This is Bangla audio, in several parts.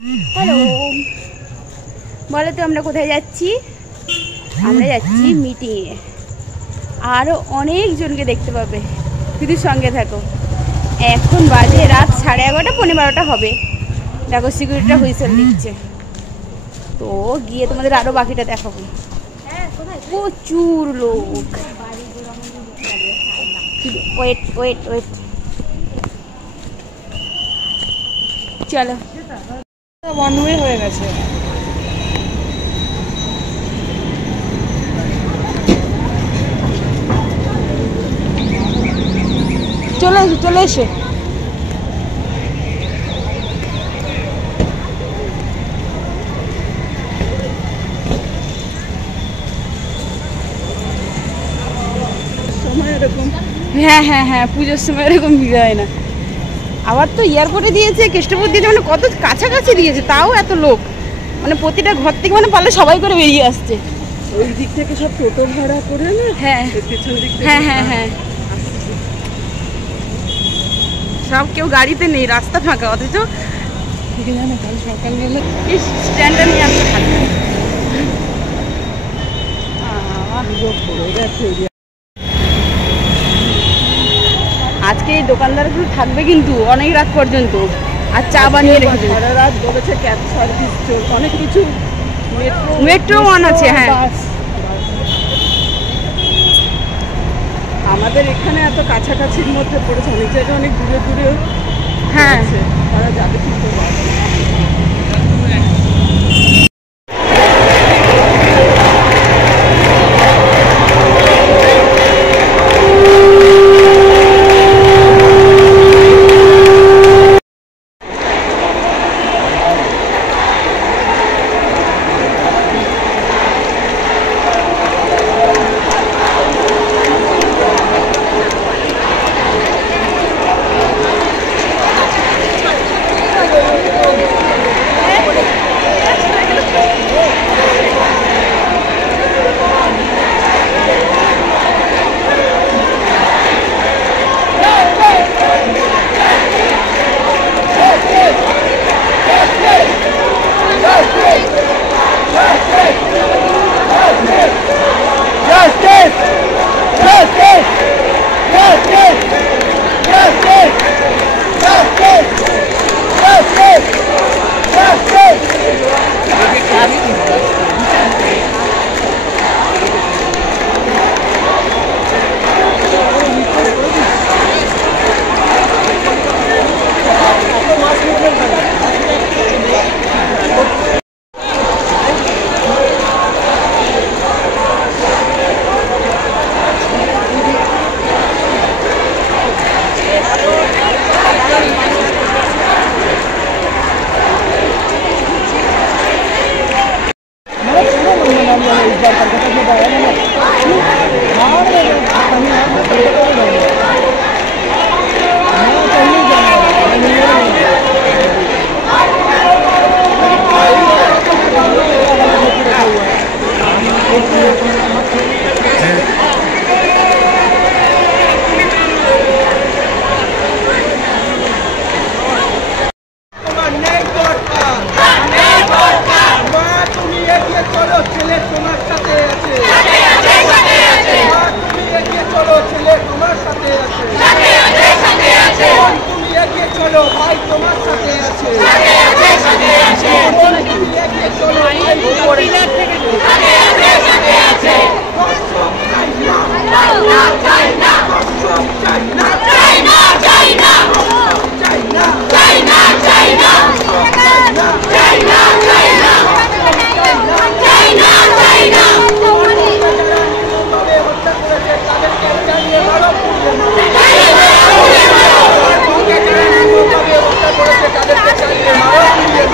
হ্যালো, বলো তো আমরা কোথায় যাচ্ছি? আমরা যাচ্ছি মিটিংয়ে। আরও অনেকজনকে দেখতে পাবে, শুধু সঙ্গে থাকো। এখন বাজে রাত 11:30, 12:15 হবে। দেখো সিকিউরিটিটা হুইসেল দিচ্ছে, তো গিয়ে তোমাদের আরও বাকিটা দেখাবো। প্রচুর লোক। ওয়েট ওয়েট ওয়েট, চলো। ওয়ান ওয়ে হয়ে গেছে। চলে এসে চলে এসে সময় এরকম। হ্যাঁ হ্যাঁ হ্যাঁ, পুজোর সময় এরকম ভিড় হয় না। আবার তো এয়ারপোর্টে দিয়েছে, কেষ্টপুর দিয়েছে, মানে কত কাছাকাছি দিয়েছে, তাও এত লোক। মানে প্রতিটা ঘর থেকে মানে পারলে সবাই করে বেরিয়ে আসছে। ওই দিক থেকে সব টোটো ভাড়া করে না। হ্যাঁ পেছন দিক থেকে। হ্যাঁ হ্যাঁ হ্যাঁ, সব কেউ গাড়িতে নেই, রাস্তা ফাঁকা। অথচ কাল সকালবেলা স্ট্যান্ডটা নিয়ে আসতে থাকবে। আজকে এই দোকানদারগুলো থাকবে কিন্তু অনেক রাত পর্যন্ত, আর চা বানিয়ে রেখেছে। সারা রাত বলেছে ক্যাব সার্ভিস, অনেক কিছু, মেট্রো ওয়ান আছে। হ্যাঁ, আমাদের এখানে এত কাছাকাছির মধ্যে পড়েছে, অনেক জায়গায় অনেক দূরে দূরে। হ্যাঁ, তারা যাবে কিন্তু। তাদেরকে চালিয়ে মারো।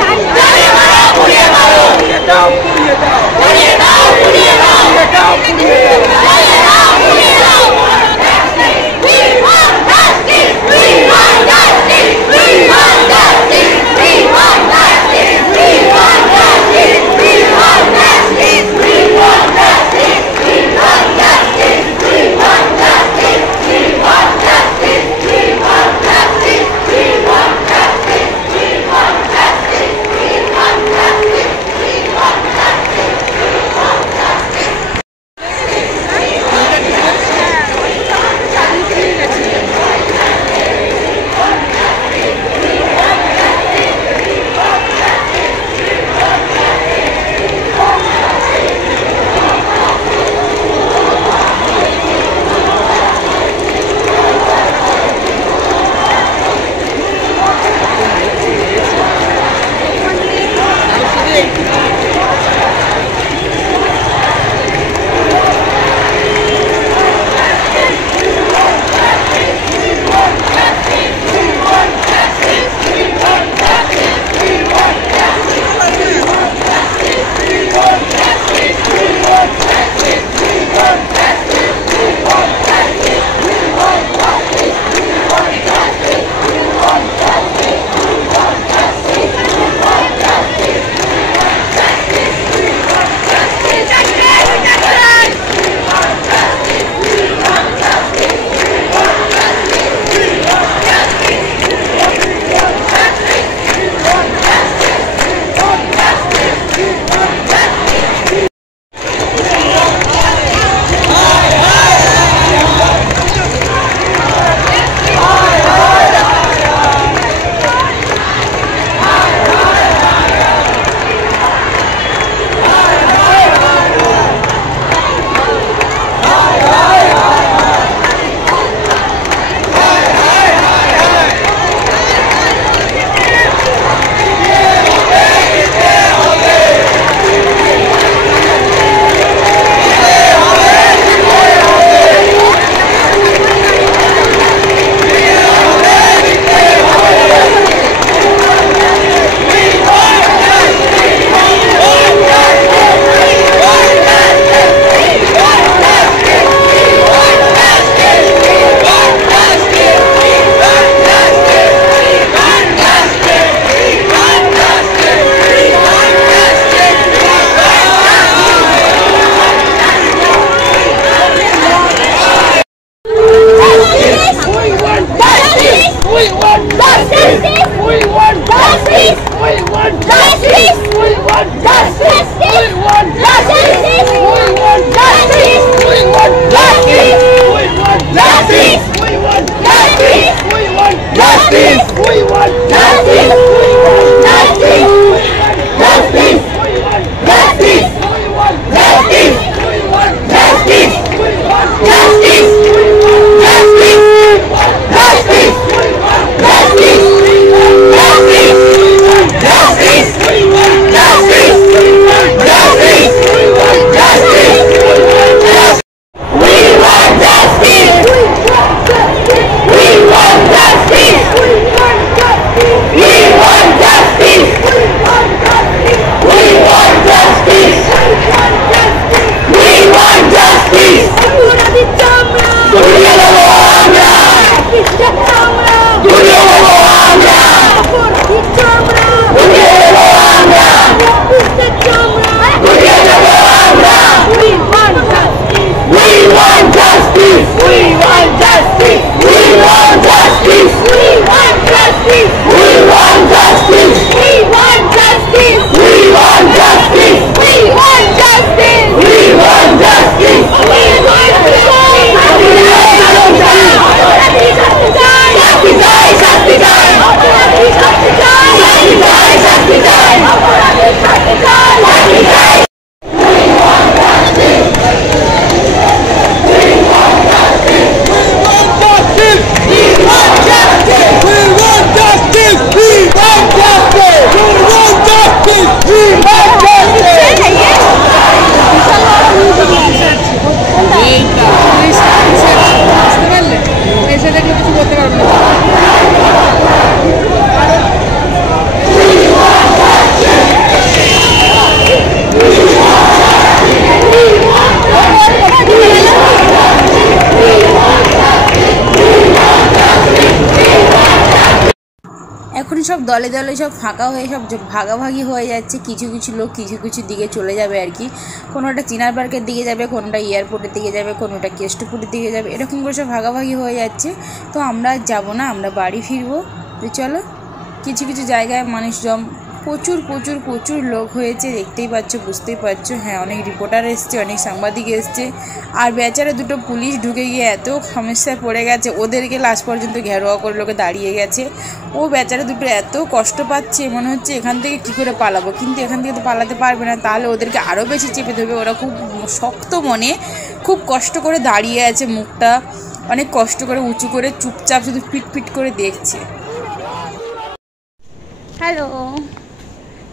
দলে দলে সব ফাঁকা হয়ে সব ভাগাভাগি হয়ে যাচ্ছে। কিছু কিছু লোক কিছু কিছু দিকে চলে যাবে আর কি, কোনোটা চিনার পার্কের দিকে যাবে, কোনোটা এয়ারপোর্টের দিকে যাবে, কোনোটা কেষ্টপুরের দিকে যাবে, এরকম করে সব ভাগাভাগি হয়ে যাচ্ছে। তো আমরা যাব না, আমরা বাড়ি ফিরবো। তো চলো, কিছু কিছু জায়গায় মানুষজন প্রচুর প্রচুর প্রচুর লোক হয়েছে, দেখতেই পাচ্ছ, বুঝতেই পারছো। হ্যাঁ, অনেক রিপোর্টার এসছে, অনেক সাংবাদিক এসছে। আর বেচারা দুটো পুলিশ ঢুকে গিয়ে এত সমস্যায় পড়ে গেছে, ওদেরকে লাস্ট পর্যন্ত ঘেরোয়া করে লোকে দাঁড়িয়ে গেছে। ও বেচারা দুটো এত কষ্ট পাচ্ছে, মনে হচ্ছে এখান থেকে কী করে পালাবো, কিন্তু এখান থেকে তো পালাতে পারবে না, তাহলে ওদেরকে আরও বেশি চেপে ধরবে। ওরা খুব শক্ত মনে খুব কষ্ট করে দাঁড়িয়ে আছে, মুখটা অনেক কষ্ট করে উঁচু করে চুপচাপ শুধু পিট করে দেখছে। হ্যালো,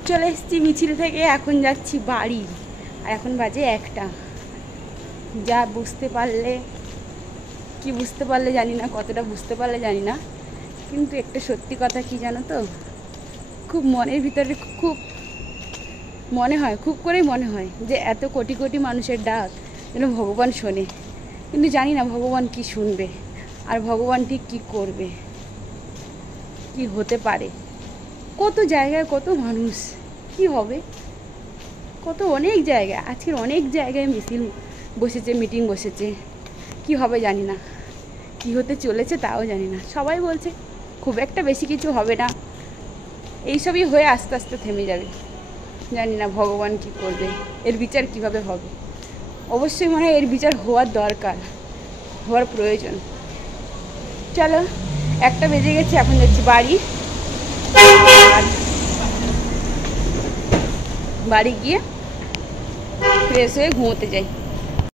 চলে এসেছি মিছিল থেকে, এখন যাচ্ছি বাড়ি। আর এখন বাজে 1টা। যা বুঝতে পারলে জানি না, কতটা বুঝতে পারলে জানি না, কিন্তু একটা সত্যি কথা কি জানো তো, খুব মনের ভিতরে খুব মনে হয়, খুব করেই মনে হয় যে এত কোটি কোটি মানুষের ডাক যেন ভগবান শোনে, কিন্তু জানি না ভগবান কি শুনবে আর ভগবান ঠিক কী করবে, কি হতে পারে। কত জায়গায় কত মানুষ, কি হবে, কত অনেক জায়গায়, আজকের অনেক জায়গায় মিছিল বসেছে, মিটিং বসেছে, কি হবে জানি না, কি হতে চলেছে তাও জানি না। সবাই বলছে খুব একটা বেশি কিছু হবে না, এইসবই হয়ে আস্তে আস্তে থেমে যাবে। জানি না ভগবান কি করবে, এর বিচার কিভাবে হবে। অবশ্যই মনে হয় এর বিচার হওয়ার দরকার, হওয়ার প্রয়োজন। চলো, 1টা বেজে গেছে, এখন যাচ্ছি বাড়ি। বাড়ি গিয়ে ফ্রেশ হয়ে ঘুমোতে যাই।